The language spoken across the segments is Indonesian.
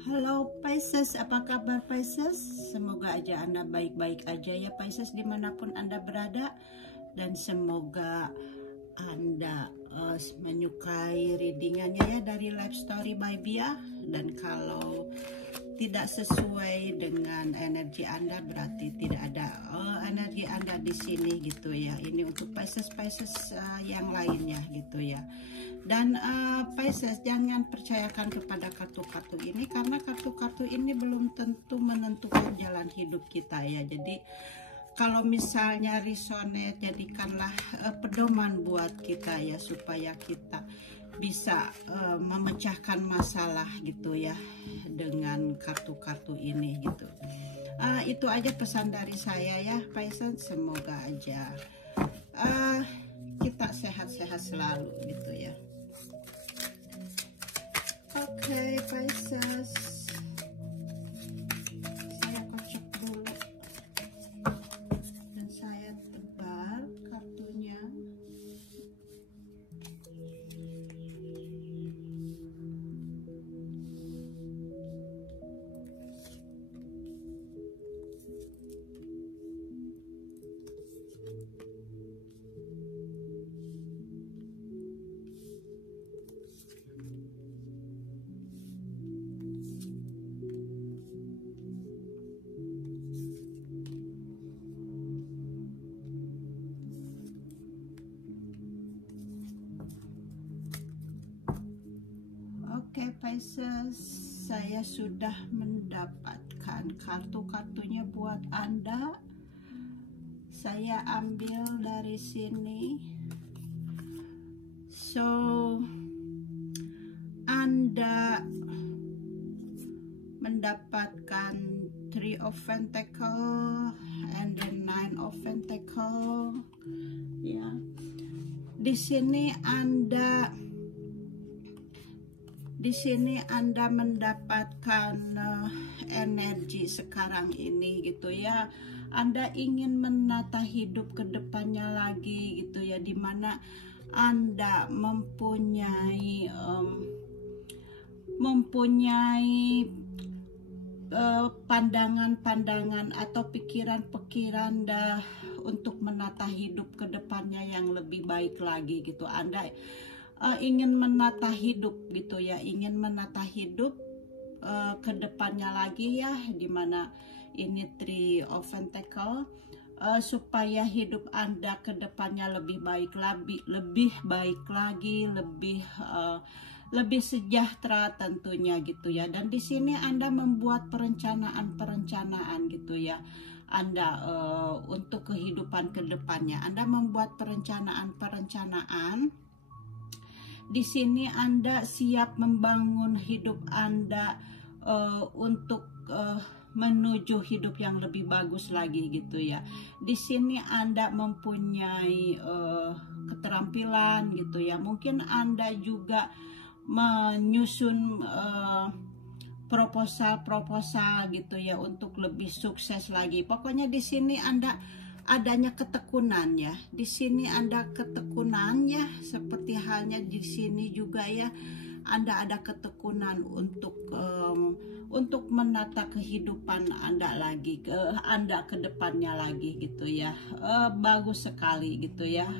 Halo Pisces, apa kabar Pisces? Semoga aja Anda baik-baik aja ya Pisces dimanapun Anda berada. Dan semoga Anda menyukai readingannya ya dari Life Story by Bia. Dan kalau tidak sesuai dengan energi Anda berarti tidak ada energi Anda di sini gitu ya. Ini untuk Pisces yang lainnya gitu ya. Dan Pisces, jangan percayakan kepada kartu-kartu ini karena kartu-kartu ini belum tentu menentukan jalan hidup kita ya. Jadi kalau misalnya resonate, jadikanlah pedoman buat kita ya, supaya kita bisa memecahkan masalah gitu ya dengan kartu-kartu ini gitu. Itu aja pesan dari saya ya Pisces. Semoga aja kita sehat-sehat selalu gitu ya. Oke, Pisces, saya kocok dulu dan saya tebal kartunya. Oke Pisces, saya sudah mendapatkan kartu-kartunya buat Anda. Saya ambil dari sini. So, Anda mendapatkan Three of Pentacles and then Nine of Pentacles. Ya, di sini Anda mendapatkan energi sekarang ini gitu ya. Anda ingin menata hidup ke depannya lagi gitu ya, dimana Anda mempunyai pandangan-pandangan atau pikiran-pikiran untuk menata hidup ke depannya yang lebih baik lagi gitu. Anda ingin menata hidup gitu ya, ingin menata hidup ke depannya lagi ya, dimana ini Three of Pentacles, supaya hidup Anda ke depannya lebih baik lagi, lebih sejahtera tentunya gitu ya. Dan di sini Anda membuat perencanaan gitu ya. Anda untuk kehidupan ke depannya, Anda membuat perencanaan. Di sini Anda siap membangun hidup Anda untuk menuju hidup yang lebih bagus lagi gitu ya. Di sini Anda mempunyai keterampilan gitu ya. Mungkin Anda juga menyusun proposal gitu ya untuk lebih sukses lagi. Pokoknya di sini Anda adanya ketekunan ya. Di sini Anda ketekunan ya, seperti halnya di sini juga ya. Anda ada ketekunan untuk menata kehidupan Anda lagi, Anda ke depannya lagi gitu ya. Bagus sekali gitu ya.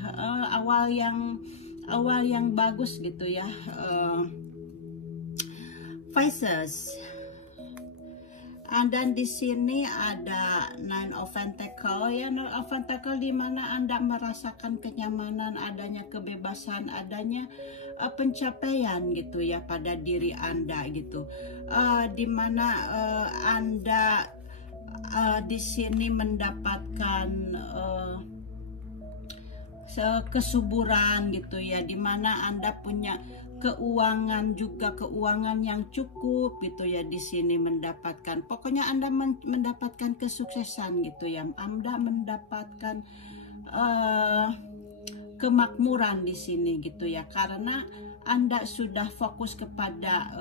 Awal yang bagus gitu ya. Pisces. Dan di sini ada Nine of Pentacles ya, Nine of Pentacles di mana Anda merasakan kenyamanan, adanya kebebasan, adanya pencapaian gitu ya pada diri Anda gitu. Di mana Anda di sini mendapatkan kesuburan gitu ya, dimana Anda punya keuangan yang cukup gitu ya. Di sini mendapatkan, pokoknya Anda mendapatkan kesuksesan gitu ya. Anda mendapatkan kemakmuran di sini gitu ya, karena Anda sudah fokus kepada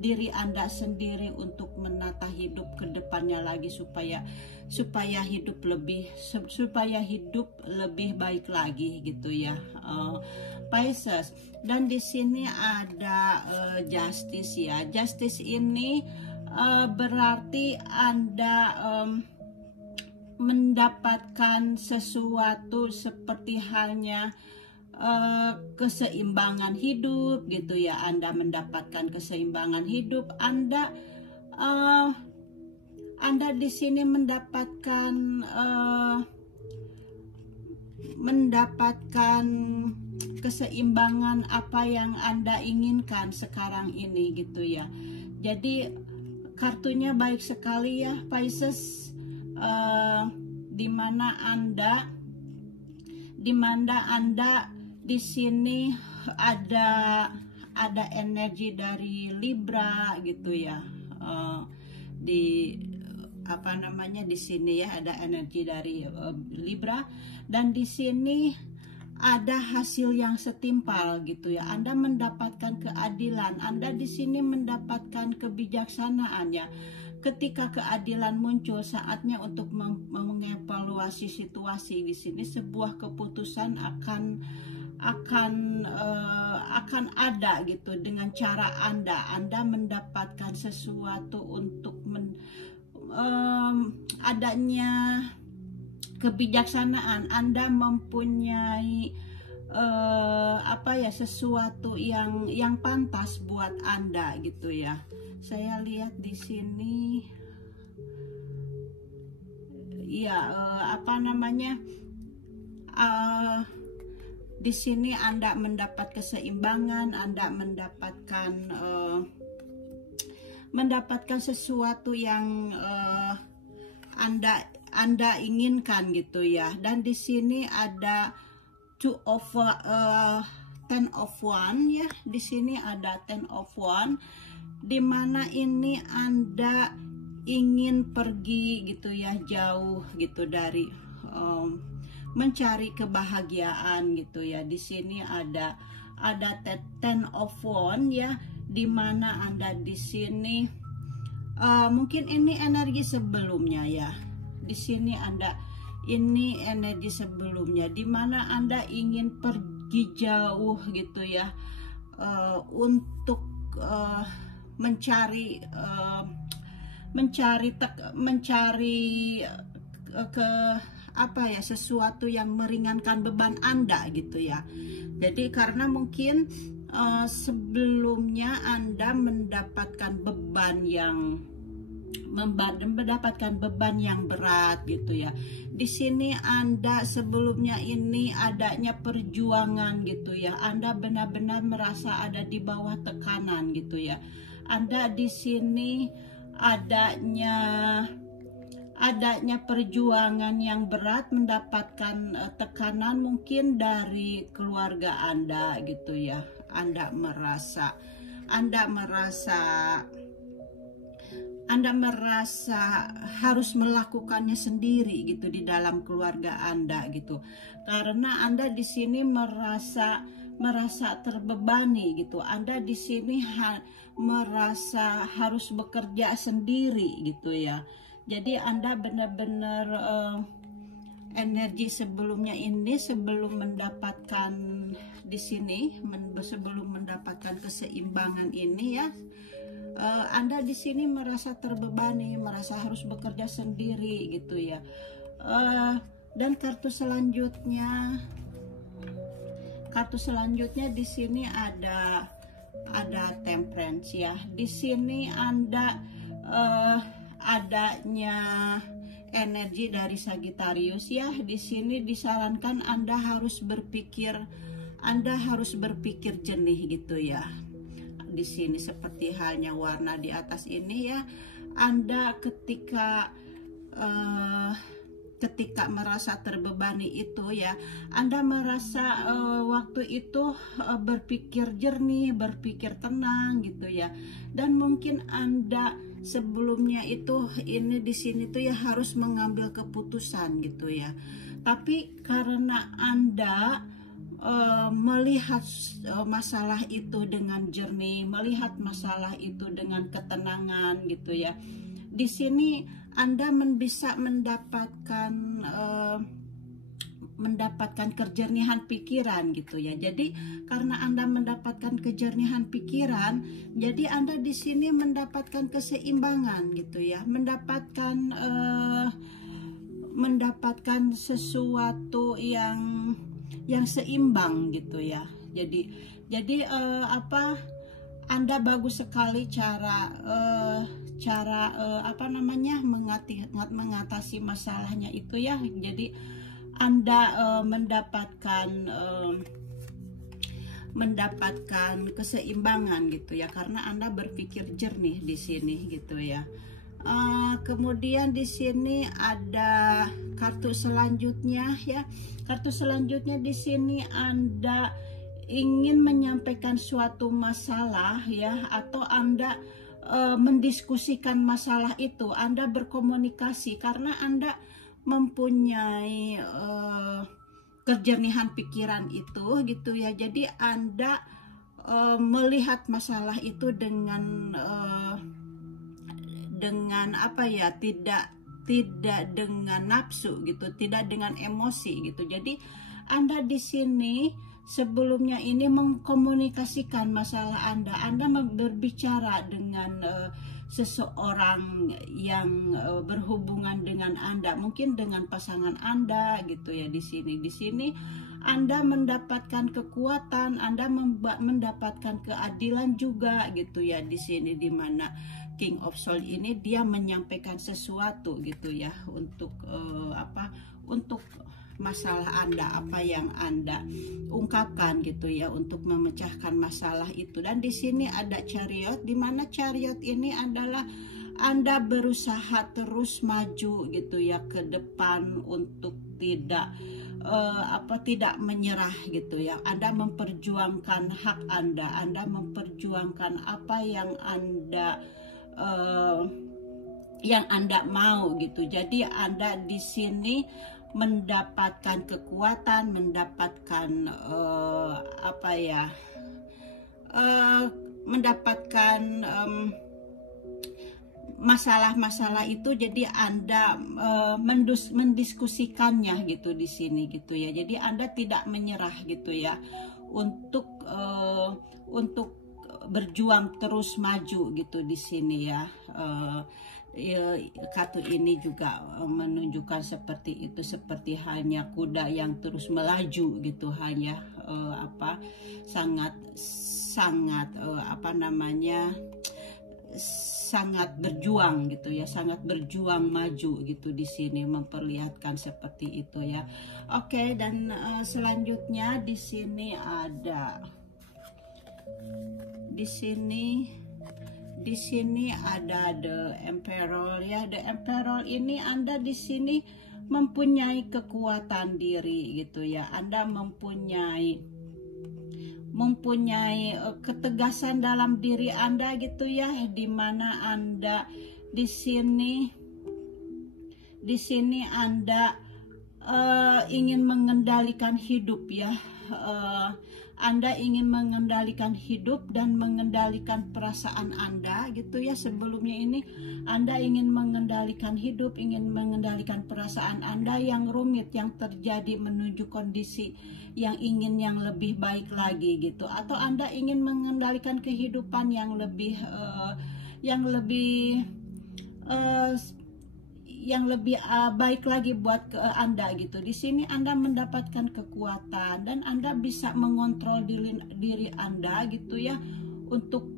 diri Anda sendiri untuk menata hidup ke depannya lagi, supaya hidup lebih baik lagi gitu ya. Pisces. Dan di sini ada justice ya. Justice ini berarti Anda mendapatkan sesuatu seperti halnya keseimbangan hidup gitu ya. Anda mendapatkan keseimbangan hidup. Anda di sini mendapatkan keseimbangan apa yang Anda inginkan sekarang ini gitu ya. Jadi kartunya baik sekali ya Pisces, dimana Anda di sini ada energi dari Libra gitu ya. Di sini ya ada energi dari Libra, dan di sini ada hasil yang setimpal gitu ya. Anda mendapatkan keadilan, Anda di sini mendapatkan kebijaksanaan ya. Ketika keadilan muncul, saatnya untuk mengevaluasi situasi. Di sini sebuah keputusan akan ada gitu dengan cara Anda mendapatkan sesuatu untuk adanya kebijaksanaan. Anda mempunyai sesuatu yang pantas buat Anda gitu ya. Saya lihat di sini ya di sini Anda mendapat keseimbangan, Anda mendapatkan sesuatu yang Anda inginkan gitu ya. Dan di sini ada Ten of One ya. Di sini ada Ten of One, dimana ini Anda ingin pergi gitu ya, jauh gitu dari mencari kebahagiaan gitu ya. Di sini ada Ten of One ya, dimana Anda di sini mungkin ini energi sebelumnya ya. Di sini ini energi sebelumnya, dimana Anda ingin pergi jauh gitu ya, untuk mencari sesuatu yang meringankan beban Anda gitu ya. Jadi karena mungkin sebelumnya Anda mendapatkan beban yang berat gitu ya. Di sini Anda sebelumnya ini adanya perjuangan gitu ya. Anda benar-benar merasa ada di bawah tekanan gitu ya. Anda di sini adanya perjuangan yang berat, mendapatkan tekanan mungkin dari keluarga Anda gitu ya. Anda merasa harus melakukannya sendiri gitu di dalam keluarga Anda gitu. Karena Anda di sini merasa terbebani gitu. Anda di sini merasa harus bekerja sendiri gitu ya. Jadi Anda benar-benar energi sebelumnya ini, sebelum mendapatkan di sini, sebelum mendapatkan keseimbangan ini ya, Anda di sini merasa terbebani, merasa harus bekerja sendiri gitu ya. Dan kartu selanjutnya di sini ada Temperance ya. Di sini Anda adanya energi dari Sagittarius ya. Di sini disarankan Anda harus berpikir jernih gitu ya. Di sini seperti halnya warna di atas ini ya. Anda ketika merasa terbebani itu ya, Anda merasa waktu itu berpikir jernih, berpikir tenang gitu ya. Dan mungkin Anda sebelumnya itu ini di sini tuh ya harus mengambil keputusan gitu ya. Tapi karena Anda melihat masalah itu dengan jernih, melihat masalah itu dengan ketenangan gitu ya. Di sini Anda bisa mendapatkan mendapatkan kejernihan pikiran gitu ya. Jadi karena Anda mendapatkan kejernihan pikiran, jadi Anda di sini mendapatkan keseimbangan gitu ya, mendapatkan sesuatu yang seimbang gitu ya. Jadi Anda bagus sekali cara mengatasi masalahnya itu ya. Jadi Anda mendapatkan keseimbangan gitu ya, karena Anda berpikir jernih di sini gitu ya. Kemudian di sini ada kartu selanjutnya ya. Kartu selanjutnya di sini Anda ingin menyampaikan suatu masalah ya, atau Anda mendiskusikan masalah itu. Anda berkomunikasi karena Anda mempunyai kejernihan pikiran itu gitu ya. Jadi Anda melihat masalah itu dengan tidak dengan nafsu gitu, tidak dengan emosi gitu. Jadi Anda di sini sebelumnya ini mengkomunikasikan masalah Anda berbicara dengan seseorang yang berhubungan dengan Anda, mungkin dengan pasangan Anda gitu ya. Di sini Anda mendapatkan kekuatan, Anda mendapatkan keadilan juga gitu ya. Di sini di mana King of Soul ini dia menyampaikan sesuatu gitu ya, untuk untuk masalah Anda, apa yang Anda ungkapkan gitu ya, untuk memecahkan masalah itu. Dan di sini ada Chariot, di mana Chariot ini adalah Anda berusaha terus maju gitu ya ke depan, untuk tidak menyerah gitu ya. Anda memperjuangkan hak Anda memperjuangkan apa yang Anda mau gitu. Jadi Anda di sini mendapatkan kekuatan, mendapatkan mendapatkan masalah-masalah itu. Jadi Anda mendiskusikannya gitu di sini gitu ya. Jadi Anda tidak menyerah gitu ya, untuk berjuang terus maju gitu di sini ya. Kartu ini juga menunjukkan seperti itu, seperti halnya kuda yang terus melaju gitu, hanya sangat berjuang gitu ya, sangat berjuang maju gitu. Di sini memperlihatkan seperti itu ya. Oke, dan selanjutnya di sini ada di sini ada The Emperor ya. The Emperor ini Anda di sini mempunyai kekuatan diri gitu ya. Anda mempunyai ketegasan dalam diri Anda gitu ya, di mana Anda di sini Anda ingin mengendalikan hidup ya. Anda ingin mengendalikan hidup dan mengendalikan perasaan Anda gitu ya. Sebelumnya ini Anda ingin mengendalikan hidup, ingin mengendalikan perasaan Anda yang rumit, yang terjadi menuju kondisi yang ingin yang lebih baik lagi gitu. Atau Anda ingin mengendalikan kehidupan yang lebih baik lagi buat Anda gitu. Di sini Anda mendapatkan kekuatan dan Anda bisa mengontrol diri Anda gitu ya, untuk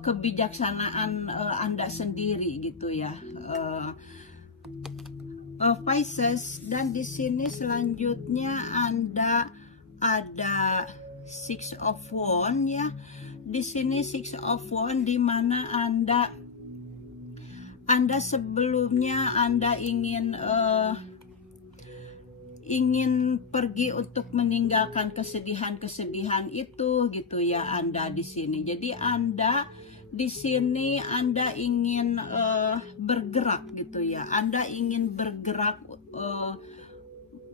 kebijaksanaan Anda sendiri gitu ya, Pisces. Dan di sini selanjutnya Anda ada Six of Wands ya. Di sini Six of Wands, di mana Anda sebelumnya Anda ingin pergi untuk meninggalkan kesedihan itu gitu ya Anda di sini. Jadi Anda di sini Anda ingin bergerak gitu ya. Anda ingin bergerak,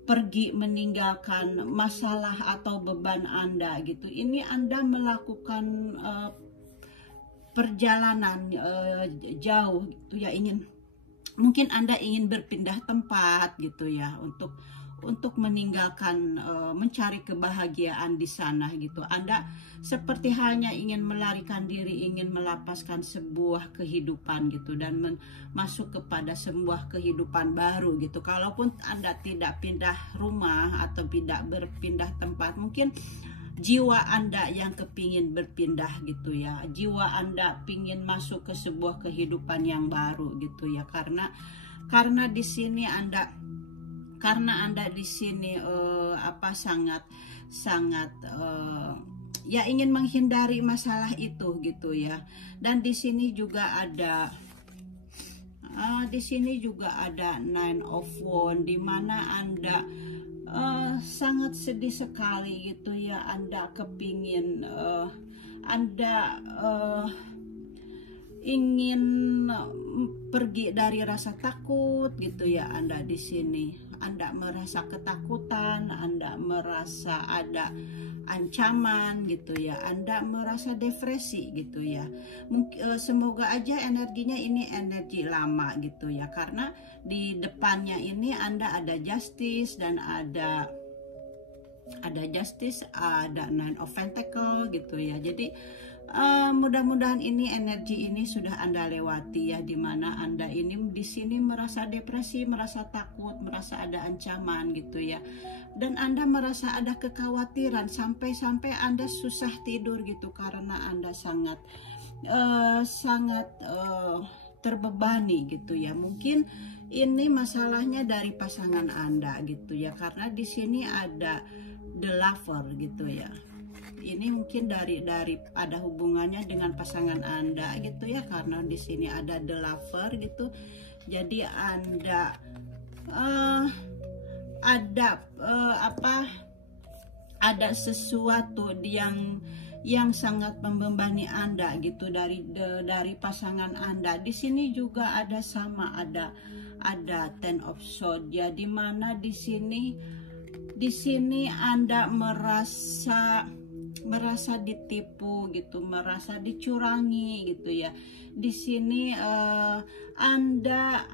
pergi meninggalkan masalah atau beban Anda gitu. Ini Anda melakukan perjalanan jauh gitu ya, ingin mungkin Anda ingin berpindah tempat gitu ya, untuk meninggalkan, mencari kebahagiaan di sana gitu. Anda seperti halnya ingin melarikan diri, ingin melapaskan sebuah kehidupan gitu, dan masuk kepada sebuah kehidupan baru gitu. Kalaupun Anda tidak pindah rumah atau tidak berpindah tempat, mungkin jiwa Anda yang kepingin berpindah gitu ya. Jiwa Anda pingin masuk ke sebuah kehidupan yang baru gitu ya. Karena di sini Anda di sini sangat ya ingin menghindari masalah itu gitu ya. Dan di sini juga ada Nine of Wands, di mana Anda sangat sedih sekali gitu ya. Anda kepingin ingin pergi dari rasa takut gitu ya. Anda di sini Anda merasa ketakutan, Anda merasa ada ancaman gitu ya, Anda merasa depresi gitu ya. Semoga aja energinya ini energi lama gitu ya, karena di depannya ini Anda ada Justice dan ada Nine of Pentacles gitu ya. Jadi mudah-mudahan ini energi ini sudah Anda lewati ya, dimana Anda ini di sini merasa depresi, merasa takut, merasa ada ancaman gitu ya, dan Anda merasa ada kekhawatiran sampaiAnda susah tidur gitu, karena Anda sangat terbebani gitu ya. Mungkin ini masalahnya dari pasangan Anda gitu ya, karena di sini ada The Lover gitu ya. Ini mungkin dari ada hubungannya dengan pasangan Anda gitu ya, karena di sini ada The Lover gitu. Jadi Anda ada sesuatu yang sangat membebani Anda gitu dari pasangan Anda. Di sini juga ada Ten of Swords ya, dimana di sini Anda merasa ditipu gitu, merasa dicurangi gitu ya. Di sini Anda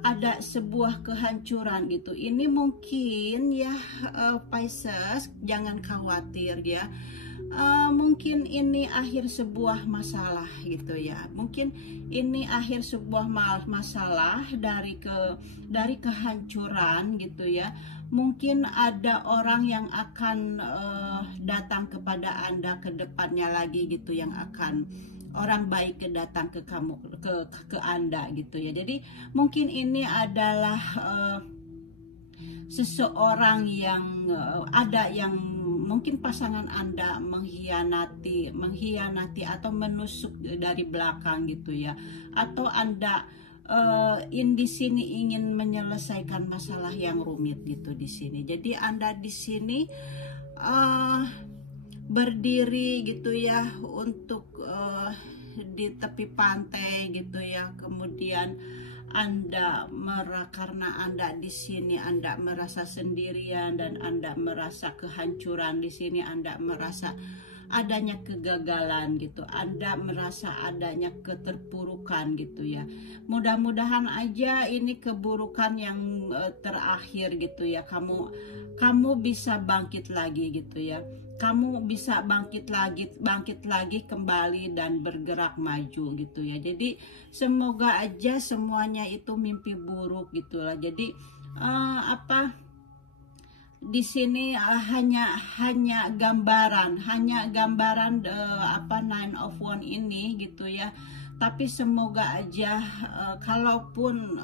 ada sebuah kehancuran gitu. Ini mungkin ya, Pisces, jangan khawatir ya. Mungkin ini akhir sebuah masalah gitu ya. Mungkin ini akhir sebuah masalah dari kehancuran gitu ya. Mungkin ada orang yang akan datang kepada Anda ke depannya lagi gitu, yang akan orang baik datang ke kamu, ke Anda gitu ya. Jadi mungkin ini adalah seseorang yang mungkin pasangan Anda mengkhianati atau menusuk dari belakang gitu ya, atau Anda di sini ingin menyelesaikan masalah yang rumit gitu di sini. Jadi Anda di sini berdiri gitu ya, untuk di tepi pantai gitu ya. Kemudian karena Anda di sini Anda merasa sendirian dan Anda merasa kehancuran di sini, Anda merasa adanya kegagalan gitu, Anda merasa adanya keterpurukan gitu ya. Mudah-mudahan aja ini keburukan yang terakhir gitu ya. Kamu bisa bangkit lagi gitu ya. Kamu bisa bangkit lagi kembali dan bergerak maju gitu ya. Jadi semoga aja semuanya itu mimpi buruk gitulah. Jadi di sini hanya gambaran Nine of Wands ini gitu ya. Tapi semoga aja kalaupun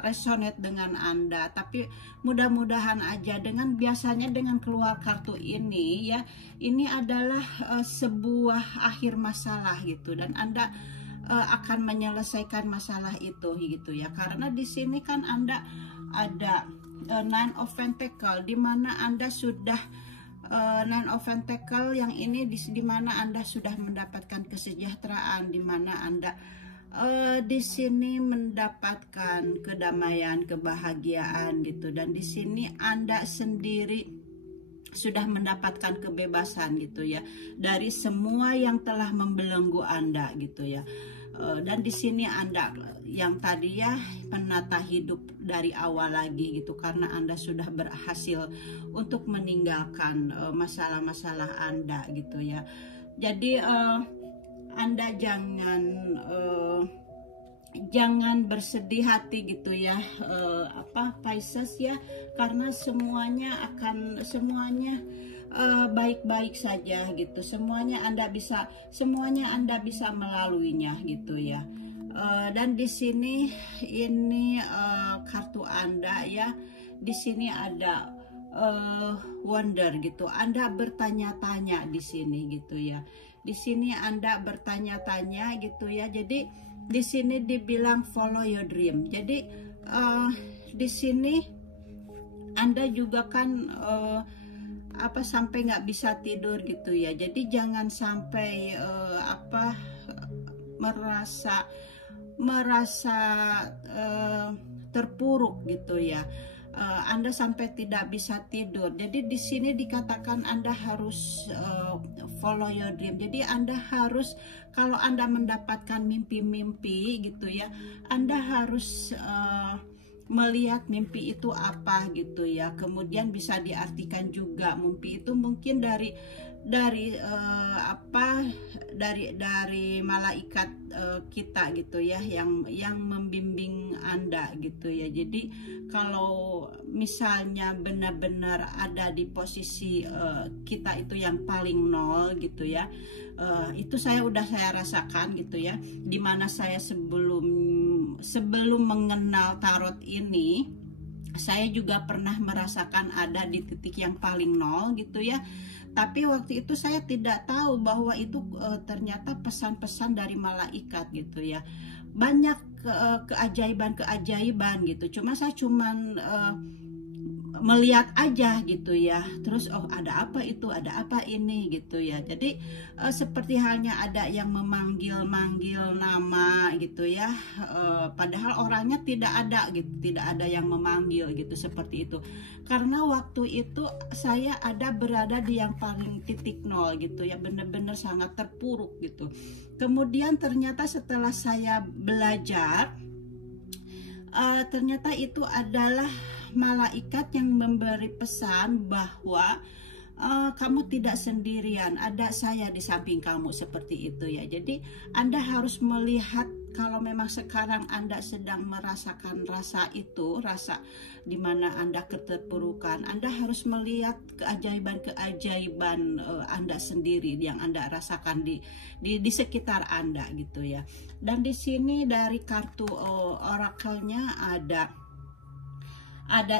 resonate dengan Anda, tapi mudah-mudahan aja biasanya dengan keluar kartu ini ya, ini adalah sebuah akhir masalah gitu, dan Anda akan menyelesaikan masalah itu gitu ya. Karena di sini kan Anda ada Nine of Pentacles, di mana Anda sudah Nine of Pentacles yang ini di mana Anda sudah mendapatkan kesejahteraan, di mana Anda di sini mendapatkan kedamaian, kebahagiaan gitu, dan di sini Anda sendiri sudah mendapatkan kebebasan gitu ya, dari semua yang telah membelenggu Anda gitu ya. Dan di sini Anda yang tadi ya menata hidup dari awal lagi gitu, karena Anda sudah berhasil untuk meninggalkan masalah-masalah Anda gitu ya. Jadi Anda jangan bersedih hati gitu ya, Pisces ya, karena semuanya baik-baik saja gitu. Semuanya Anda bisa melaluinya gitu ya. Dan di sini ini kartu Anda ya. Di sini ada wonder gitu. Anda bertanya-tanya di sini gitu ya. Di sini Anda bertanya-tanya gitu ya. Jadi di sini dibilang follow your dream. Jadi di sini Anda juga kan sampai nggak bisa tidur gitu ya. Jadi jangan sampai merasa terpuruk gitu ya. Anda sampai tidak bisa tidur. Jadi di sini dikatakan Anda harus follow your dream. Jadi Anda harus, kalau Anda mendapatkan mimpi-mimpi gitu ya, Anda harus melihat mimpi itu apa gitu ya. Kemudian bisa diartikan juga mimpi itu mungkin dari malaikat kita gitu ya, yang membimbing Anda gitu ya. Jadi kalau misalnya benar-benar ada di posisi kita itu yang paling nol gitu ya, itu saya rasakan gitu ya, dimana saya sebelum mengenal tarot ini, saya juga pernah merasakan ada di titik yang paling nol gitu ya. Tapi waktu itu saya tidak tahu bahwa itu ternyata pesan-pesan dari malaikat gitu ya. Banyak keajaiban gitu. Saya cuman melihat aja gitu ya. Terus ada apa itu, ada apa ini gitu ya. Jadi seperti halnya ada yang memanggil-manggil nama gitu ya. Padahal orangnya tidak ada gitu, tidak ada yang memanggil gitu, seperti itu. Karena waktu itu saya berada di yang paling titik nol gitu ya, benar-benar sangat terpuruk gitu. Kemudian ternyata setelah saya belajar, ternyata itu adalah malaikat yang memberi pesan bahwa kamu tidak sendirian, ada saya di samping kamu, seperti itu ya. Jadi Anda harus melihat, kalau memang sekarang Anda sedang merasakan rasa dimana Anda keterpurukan, Anda harus melihat keajaiban Anda sendiri yang Anda rasakan di sekitar Anda gitu ya. Dan di sini dari kartu orakelnya ada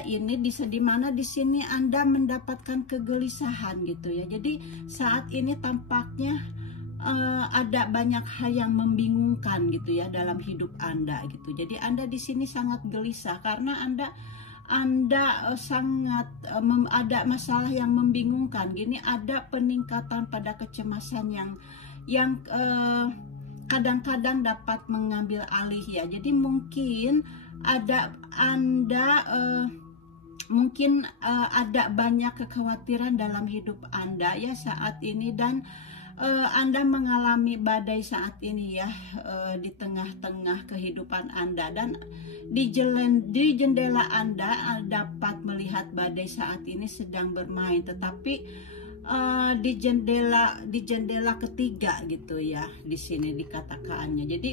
ini, di mana di sini Anda mendapatkan kegelisahan gitu ya. Jadi saat ini tampaknya ada banyak hal yang membingungkan gitu ya dalam hidup Anda gitu. Jadi Anda di sini sangat gelisah karena Anda sangat ada masalah yang membingungkan. Gini, ada peningkatan pada kecemasan yang kadang-kadang dapat mengambil alih ya. Jadi mungkin ada banyak kekhawatiran dalam hidup Anda ya saat ini, dan Anda mengalami badai saat ini ya, di tengah-tengah kehidupan Anda. Dan di jendela Anda dapat melihat badai saat ini sedang bermain, tetapi di jendela ketiga gitu ya, di sini dikatakannya. Jadi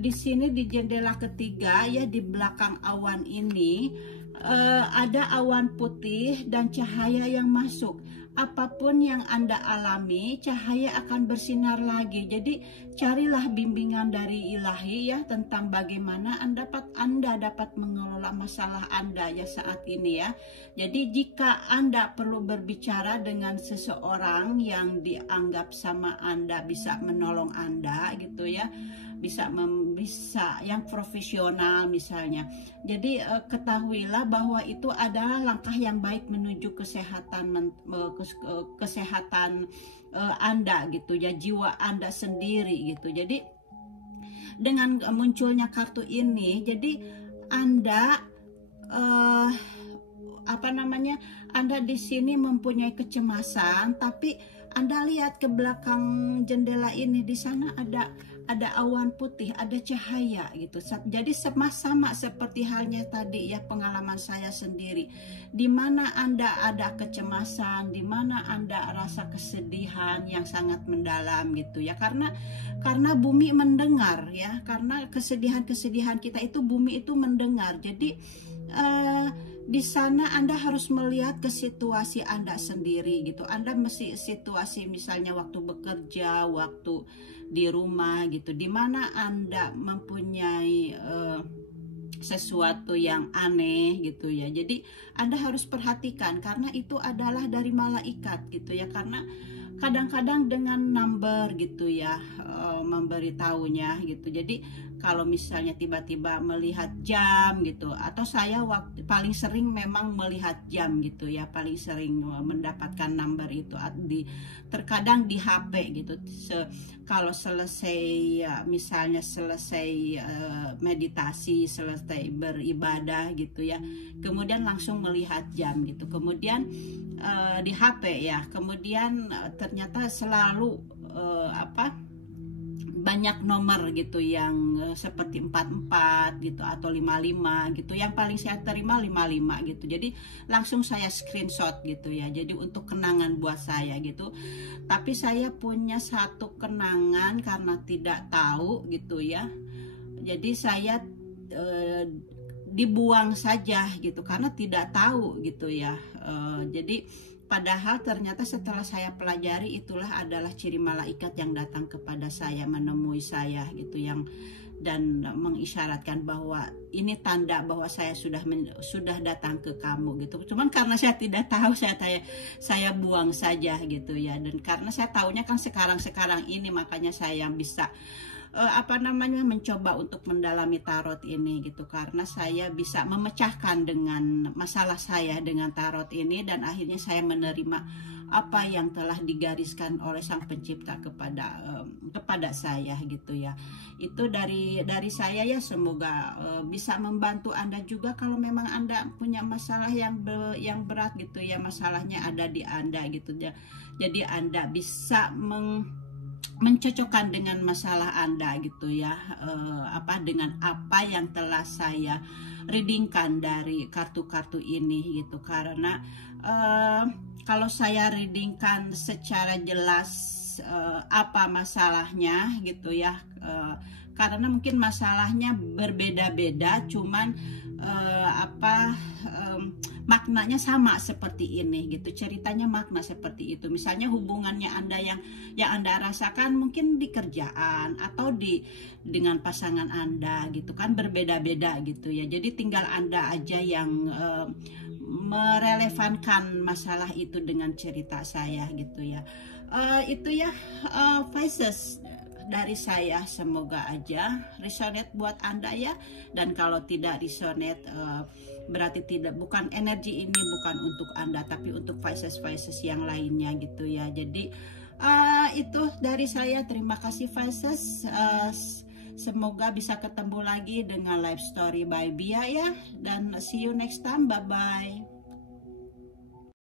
di sini di jendela ketiga ya, di belakang awan ini ada awan putih dan cahaya yang masuk. Apapun yang Anda alami, cahaya akan bersinar lagi. Jadi carilah bimbingan dari ilahi ya, tentang bagaimana Anda dapat mengelola masalah Anda ya saat ini ya. Jadi jika Anda perlu berbicara dengan seseorang yang dianggap sama Anda bisa menolong Anda gitu ya, bisa yang profesional misalnya. Jadi ketahuilah bahwa itu adalah langkah yang baik menuju kesehatan Anda gitu ya, jiwa Anda sendiri gitu. Jadi dengan munculnya kartu ini, jadi Anda Anda di sini mempunyai kecemasan, tapi Anda lihat ke belakang jendela ini, di sana ada awan putih, ada cahaya gitu. Jadi sama seperti halnya tadi ya, pengalaman saya sendiri. Di mana Anda ada kecemasan, di mana Anda rasa kesedihan yang sangat mendalam gitu ya. Karena bumi mendengar ya, karena kesedihan-kesedihan kita itu bumi itu mendengar. Jadi di sana Anda harus melihat ke situasi Anda sendiri gitu. Anda mesti situasi misalnya waktu bekerja, waktu di rumah gitu, dimana Anda mempunyai sesuatu yang aneh gitu ya. Jadi Anda harus perhatikan, karena itu adalah dari malaikat gitu ya. Karena kadang-kadang dengan number gitu ya, memberitahunya gitu. Jadi kalau misalnya tiba-tiba melihat jam gitu, atau saya paling sering memang melihat jam gitu ya, paling sering mendapatkan number itu terkadang di HP gitu. Kalau selesai misalnya selesai meditasi, selesai beribadah gitu ya, kemudian langsung melihat jam gitu, kemudian di HP ya, kemudian ternyata selalu banyak nomor gitu yang seperti 44 gitu atau 55 gitu. Yang paling saya terima 55 gitu. Jadi langsung saya screenshot gitu ya. Jadi untuk kenangan buat saya gitu. Tapi saya punya satu kenangan karena tidak tahu gitu ya. Jadi saya dibuang saja gitu karena tidak tahu gitu ya. Jadi padahal ternyata setelah saya pelajari, itulah adalah ciri malaikat yang datang kepada saya, menemui saya gitu, dan mengisyaratkan bahwa ini tanda bahwa saya sudah datang ke kamu gitu. Cuman karena saya tidak tahu, saya buang saja gitu ya. Dan karena saya tahunya kan sekarang ini, makanya saya bisa mencoba untuk mendalami tarot ini gitu, karena saya bisa memecahkan dengan masalah saya dengan tarot ini, dan akhirnya saya menerima apa yang telah digariskan oleh Sang Pencipta kepada saya gitu ya. Itu dari saya ya, semoga bisa membantu Anda juga kalau memang Anda punya masalah yang berat gitu ya, masalahnya ada di Anda gitu ya. Jadi Anda bisa mencocokkan dengan masalah Anda gitu ya, dengan apa yang telah saya readingkan dari kartu-kartu ini gitu. Karena kalau saya readingkan secara jelas apa masalahnya gitu ya, karena mungkin masalahnya berbeda-beda, cuman maknanya sama seperti ini gitu, ceritanya makna seperti itu. Misalnya hubungannya Anda yang Anda rasakan mungkin di kerjaan atau dengan pasangan Anda gitu kan, berbeda-beda gitu ya. Jadi tinggal Anda aja yang merelevankan masalah itu dengan cerita saya gitu ya. Itu ya, Pisces, dari saya, semoga aja resonate buat Anda ya. Dan kalau tidak resonate, berarti bukan energi ini bukan untuk Anda, tapi untuk Pisces yang lainnya gitu ya. Jadi itu dari saya. Terima kasih Pisces. Semoga bisa ketemu lagi dengan live story by Bia ya. Dan see you next time. Bye bye.